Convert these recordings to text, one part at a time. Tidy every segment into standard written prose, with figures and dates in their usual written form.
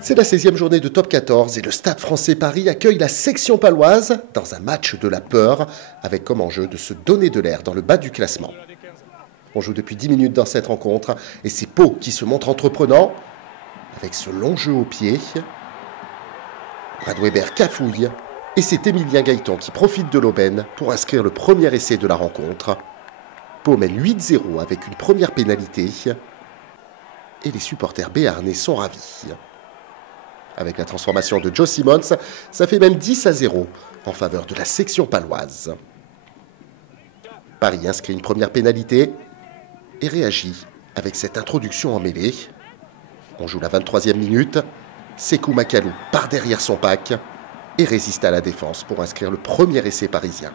C'est la 16e journée de Top 14 et le Stade français Paris accueille la section paloise dans un match de la peur avec comme enjeu de se donner de l'air dans le bas du classement. On joue depuis 10 minutes dans cette rencontre et c'est Pau qui se montre entreprenant avec ce long jeu au pied. Brad Weber cafouille et c'est Émilien Gaëton qui profite de l'aubaine pour inscrire le premier essai de la rencontre. Pau mène 8-0 avec une première pénalité et les supporters béarnais sont ravis. Avec la transformation de Joe Simons, ça fait même 10-0 en faveur de la section paloise. Paris inscrit une première pénalité et réagit avec cette introduction en mêlée. On joue la 23e minute. Sékou Makalou part derrière son pack et résiste à la défense pour inscrire le premier essai parisien.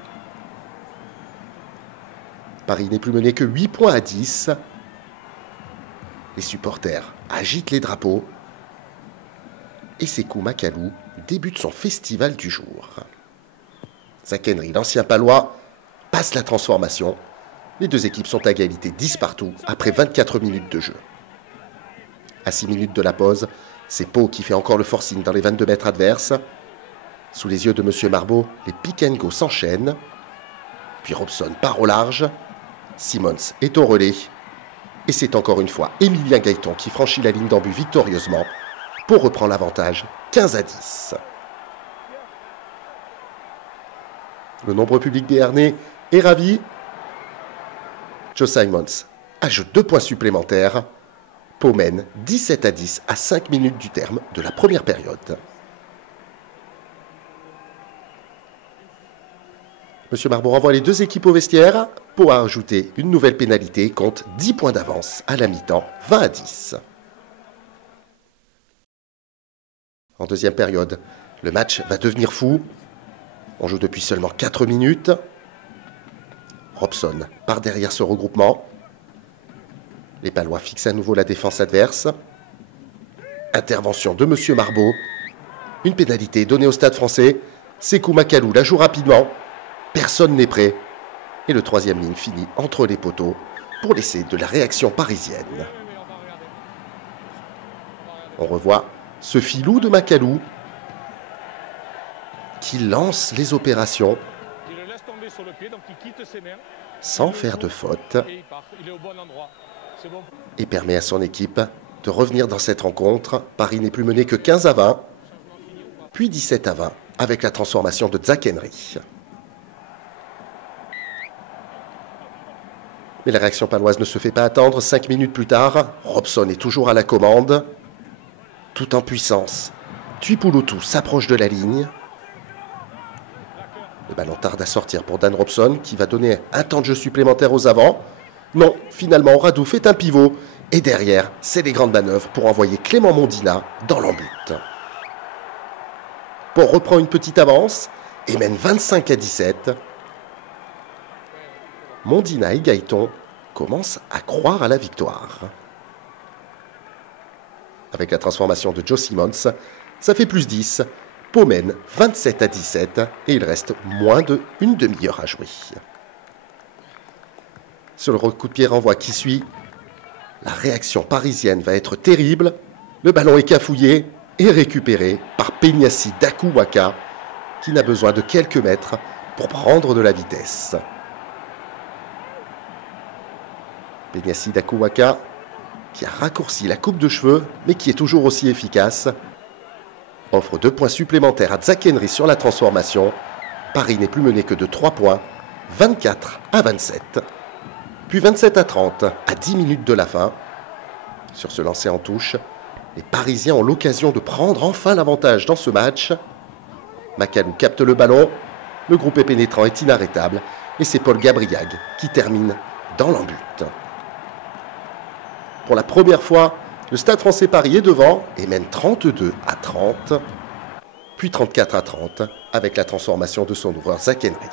Paris n'est plus mené que 8 points à 10. Les supporters agitent les drapeaux. Et Sékou Makalou débute son festival du jour. Zach Henry, l'ancien palois, passe la transformation. Les deux équipes sont à égalité 10 partout après 24 minutes de jeu. À 6 minutes de la pause, c'est Pau qui fait encore le forcing dans les 22 mètres adverses. Sous les yeux de M. Marbeau, les pick and go s'enchaînent. Puis Robson part au large. Simons est au relais. Et c'est encore une fois Émilien Gaëton qui franchit la ligne d'en-but victorieusement pour reprendre l'avantage 15-10. Le nombreux public béarnais est ravi. Joe Simons ajoute 2 points supplémentaires. Pau mène 17-10 à 5 minutes du terme de la première période. Monsieur Marbeau renvoie les deux équipes au vestiaire. Pau a ajouté une nouvelle pénalité, compte 10 points d'avance à la mi-temps, 20-10. En deuxième période, le match va devenir fou. On joue depuis seulement 4 minutes. Robson part derrière ce regroupement. Les Palois fixent à nouveau la défense adverse. Intervention de M. Marbeau. Une pénalité donnée au Stade français. Sékou Makalou la joue rapidement. Personne n'est prêt. Et le troisième ligne finit entre les poteaux pour l'essai de la réaction parisienne. On revoit ce filou de Makalou qui lance les opérations sans faire de faute et permet à son équipe de revenir dans cette rencontre. Paris n'est plus mené que 15-20, puis 17-20 avec la transformation de Zach Henry. Mais la réaction paloise ne se fait pas attendre. 5 minutes plus tard, Robson est toujours à la commande. Tout en puissance, Tuipulotu s'approche de la ligne. Le ballon tarde à sortir pour Dan Robson qui va donner un temps de jeu supplémentaire aux avants. Non, finalement, Radou fait un pivot. Et derrière, c'est les grandes manœuvres pour envoyer Clément Mondina dans l'embut. Pau reprend une petite avance et mène 25-17. Mondina et Gaëton commencent à croire à la victoire. Avec la transformation de Joe Simons, ça fait plus 10. Pau mène 27-17 et il reste moins d'une demi-heure à jouer. Sur le coup de pied renvoi qui suit, la réaction parisienne va être terrible. Le ballon est cafouillé et récupéré par Penyassi Dakuwaka qui n'a besoin de quelques mètres pour prendre de la vitesse. Penyassi Dakuwaka qui a raccourci la coupe de cheveux, mais qui est toujours aussi efficace, offre 2 points supplémentaires à Zach Henry sur la transformation. Paris n'est plus mené que de 3 points, 24-27. Puis 27-30 à 10 minutes de la fin. Sur ce lancer en touche, les Parisiens ont l'occasion de prendre enfin l'avantage dans ce match. Makalou capte le ballon, le groupe est pénétrant est inarrêtable, et c'est Paul Gabriag qui termine dans l'embut. Pour la première fois, le Stade français Paris est devant et mène 32-30, puis 34-30 avec la transformation de son ouvreur Zach Henry.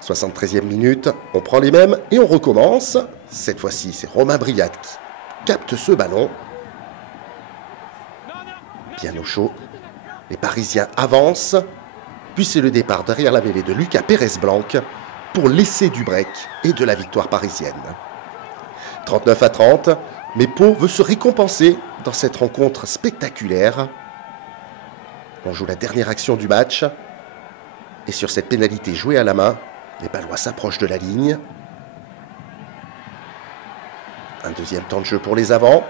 73e minute, on prend les mêmes et on recommence. Cette fois-ci, c'est Romain Briat qui capte ce ballon. Bien au chaud, les Parisiens avancent, puis c'est le départ derrière la mêlée de Lucas Pérez-Blanc pour l'essai du break et de la victoire parisienne. 39-30, Mais Pau veut se récompenser dans cette rencontre spectaculaire. On joue la dernière action du match. Et sur cette pénalité jouée à la main, les Palois s'approchent de la ligne. Un deuxième temps de jeu pour les avants.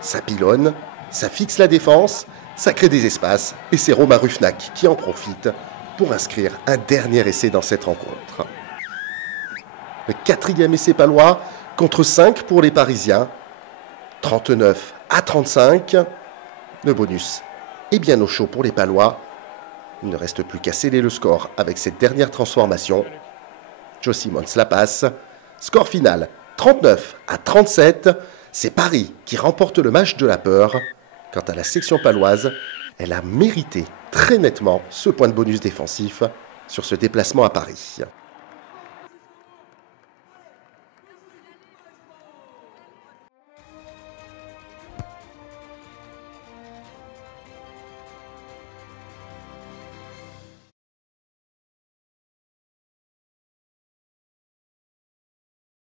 Ça pilonne, ça fixe la défense, ça crée des espaces. Et c'est Romain Ruffnac qui en profite pour inscrire un dernier essai dans cette rencontre. Le 4e essai palois contre 5 pour les Parisiens. 39-35. Le bonus est bien au chaud pour les Palois. Il ne reste plus qu'à sceller le score avec cette dernière transformation. Joe Simons la passe. Score final 39-37. C'est Paris qui remporte le match de la peur. Quant à la section paloise, elle a mérité très nettement ce point de bonus défensif sur ce déplacement à Paris.